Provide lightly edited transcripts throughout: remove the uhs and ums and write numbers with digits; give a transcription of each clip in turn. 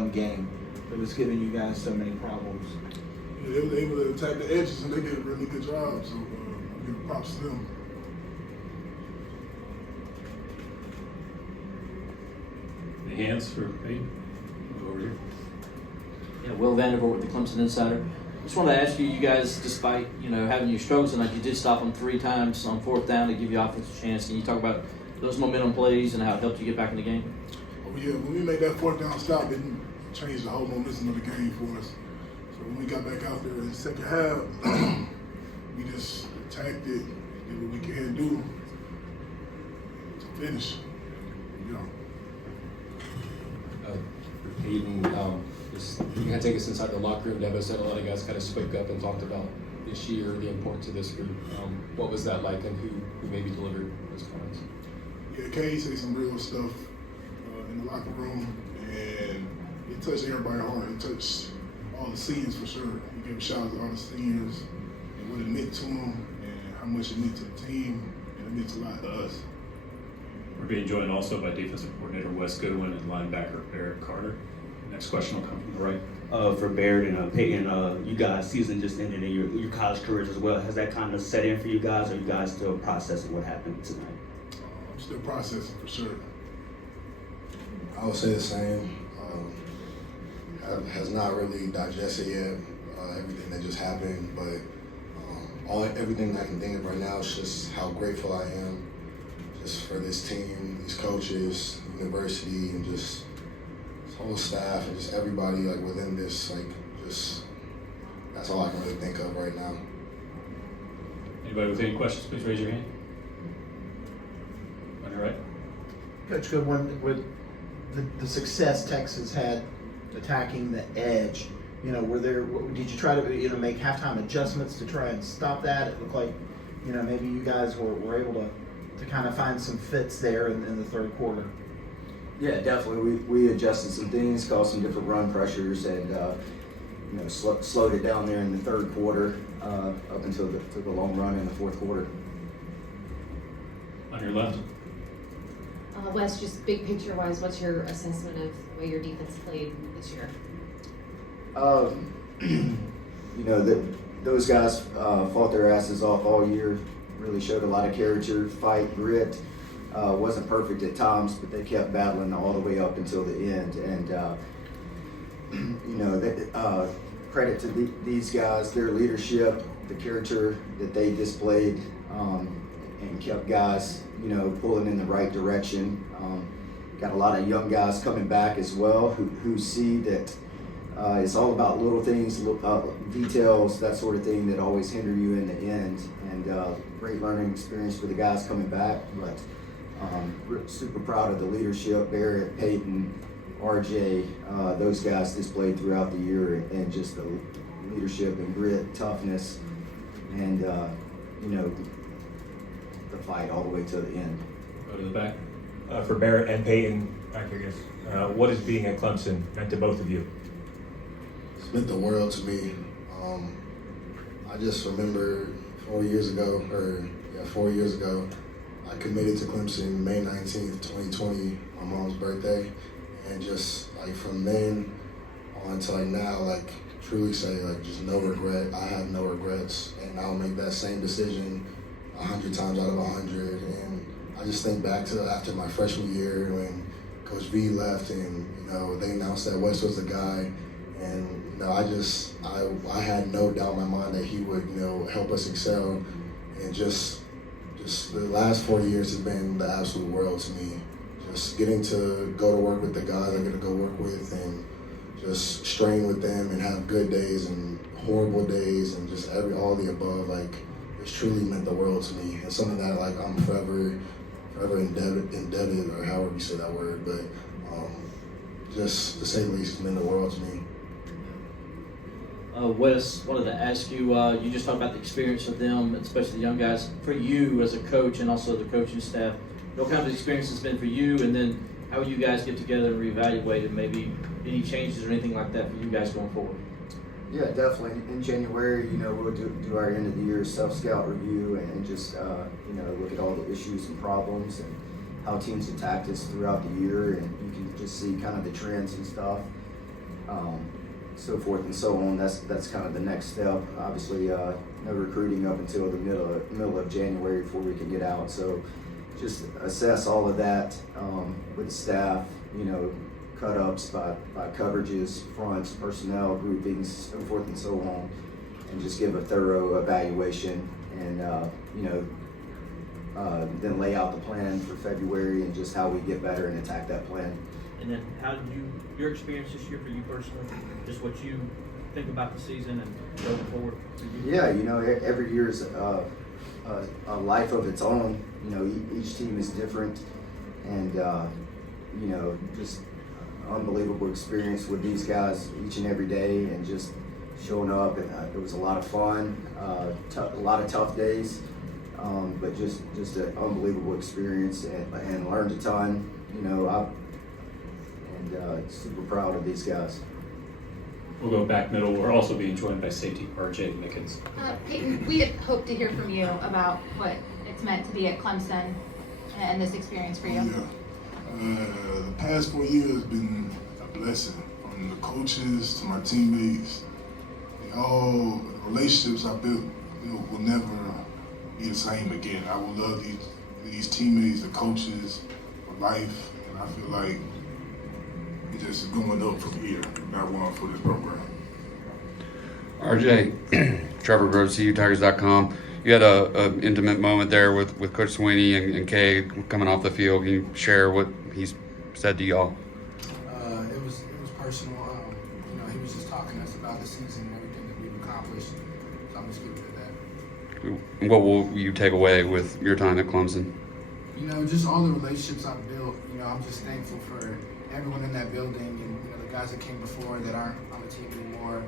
one game that was giving you guys so many problems? Yeah, they were able to attack the edges, and they did a really good job. So I give props to them. Any hands for Peyton? Over here. Yeah, Will Vandervoort with the Clemson Insider. Just wanted to ask you, you guys, despite having your struggles tonight, you did stop them 3 times on 4th down to give you offensive chance. Can you talk about those momentum plays and how it helped you get back in the game? Oh yeah, when we made that 4th down stop, it didn't change the whole momentum of the game for us. So when we got back out there in the second half, we just attacked it, did what we can do to finish. For Peyton, you can take us inside the locker room. Devo said a lot of guys kind of spoke up and talked about this year, the importance of this group. What was that like, and who maybe delivered those comments? Yeah, Kay said some real stuff in the locker room, and it touched everybody's heart. It touched all the seniors for sure. He gave a shout out to all the seniors and what it meant to them and how much it meant to the team, and it meant a lot to us. We're being joined also by defensive coordinator Wes Goodwin and linebacker Barrett Carter. Next question will come from the right. For Barrett and Peyton, you guys' season just ended in your college careers as well. Has that kind of set in for you guys, or are you guys still processing what happened tonight? I'm still processing for sure. I would say the same. Has not really digested yet everything that just happened, but everything I can think of right now is just how grateful I am just for this team, these coaches, university, and just this whole staff and just everybody like within this, just that's all I can really think of right now. Anybody with any questions, please raise your hand. On your right. Coach Goodwin, with the success Texas had attacking the edge, did you try to make halftime adjustments to try and stop that? It looked like maybe you guys were able to kind of find some fits there in the third quarter. Yeah, definitely. We adjusted some things, caused some different run pressures, and slowed it down there in the third quarter up until the long run in the fourth quarter. On your left. Wes, just big picture wise, what's your assessment of the way your defense played this year? Those guys fought their asses off all year. Really showed a lot of character, fight, grit. Wasn't perfect at times, but they kept battling all the way up until the end. And credit to these guys, their leadership, the character that they displayed, and kept guys, pulling in the right direction. Got a lot of young guys coming back as well who see that it's all about little things, details, that sort of thing that always hinder you in the end. And great learning experience for the guys coming back, but super proud of the leadership, Barrett, Peyton, RJ, those guys displayed throughout the year, and just the leadership and grit, toughness, and the fight all the way to the end. Go to the back. For Barrett and Peyton, back here, what is being at Clemson meant to both of you? It's meant the world to me. I just remember 4 years ago, I committed to Clemson May 19th, 2020, my mom's birthday. And just from then on to now, truly say just no regret. I have no regrets, and I'll make that same decision 100 times out of 100. And I just think back to after my freshman year when Coach V left, and they announced that Wes was the guy, and I had no doubt in my mind that he would help us excel, and just the last 4 years has been the absolute world to me. Just getting to go to work with the guys I get to go work with, and just strain with them and have good days and horrible days and just all the above. It's truly meant the world to me. It's something that I'm forever indebted, or however you say that word. But just to say the least, it's meant the world to me. Wes, wanted to ask you, you just talked about the experience of them, especially the young guys. For you as a coach and also the coaching staff, what kind of experience has been for you, and then how will you guys get together and reevaluate, and maybe any changes or anything like that for you guys going forward? Yeah, definitely. In January, we'll do our end of the year self-scout review and just, look at all the issues and problems and how teams attacked us throughout the year, and you can just see kind of the trends and stuff. so forth and so on. That's kind of the next step. Obviously, no recruiting up until the middle of January before we can get out. So just assess all of that with the staff, cut ups by coverages, fronts, personnel, groupings, so forth and so on, and just give a thorough evaluation and then lay out the plan for February and just how we get better and attack that plan. And then how did your experience this year for you personally, just what you think about the season and going forward for you? Yeah, every year is a life of its own. Each team is different, and just unbelievable experience with these guys each and every day, and just showing up. And it was a lot of fun, a lot of tough days, but just an unbelievable experience, and learned a ton. Super proud of these guys. We'll go back middle. We're also being joined by safety RJ Mickens. Peyton, we had hoped to hear from you about what it's meant to be at Clemson and this experience for you. The past 4 years has been a blessing, from the coaches to my teammates. All the relationships I built will never be the same again. I will love these teammates, the coaches for life, and I feel like it's just going up from here, not one for this program. RJ, Trevor Groves, CUTigers.com. You had a intimate moment there with Coach Sweeney and Kay coming off the field. Can you share what he's said to y'all? It was personal. He was just talking to us about the season and everything that we've accomplished. So I'm just giving it that. What will you take away with your time at Clemson? Just all the relationships I've built. I'm just thankful for everyone in that building, and the guys that came before that aren't on the team anymore.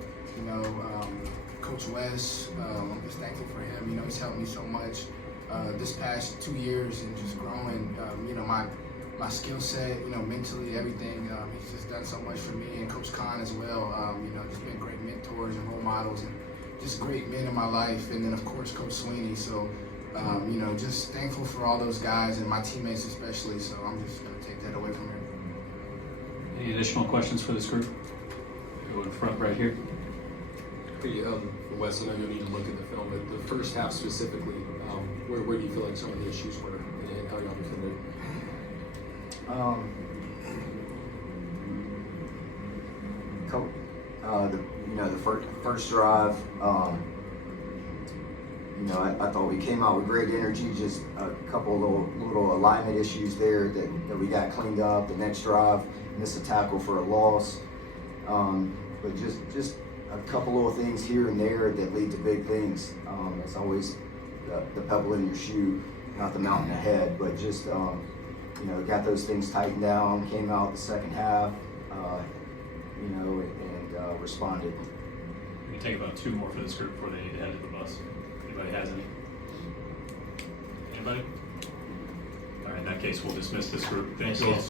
Coach Wes, I'm just thankful for him. He's helped me so much this past 2 years, and just growing. My skill set, mentally, everything. He's just done so much for me, and Coach Khan as well. Just been great mentors and role models, and just great men in my life. And then of course Coach Sweeney. So just thankful for all those guys and my teammates especially. So I'm just gonna take that away from here. Any additional questions for this group? Go in front right here. Hey, Wes, I know you'll need to look at the film, but the first half specifically, where do you feel like some of the issues were, and how y'all defended? The first drive, I thought we came out with great energy. Just a couple little alignment issues there that we got cleaned up. The next drive, missed a tackle for a loss, but just a couple little things here and there that lead to big things. It's always the pebble in your shoe, not the mountain ahead. But just got those things tightened down. Came out the second half, and responded. We can take about 2 more for this group before they need to head to the bus. Anybody has any? Anybody? All right, in that case, we'll dismiss this group. Thanks all.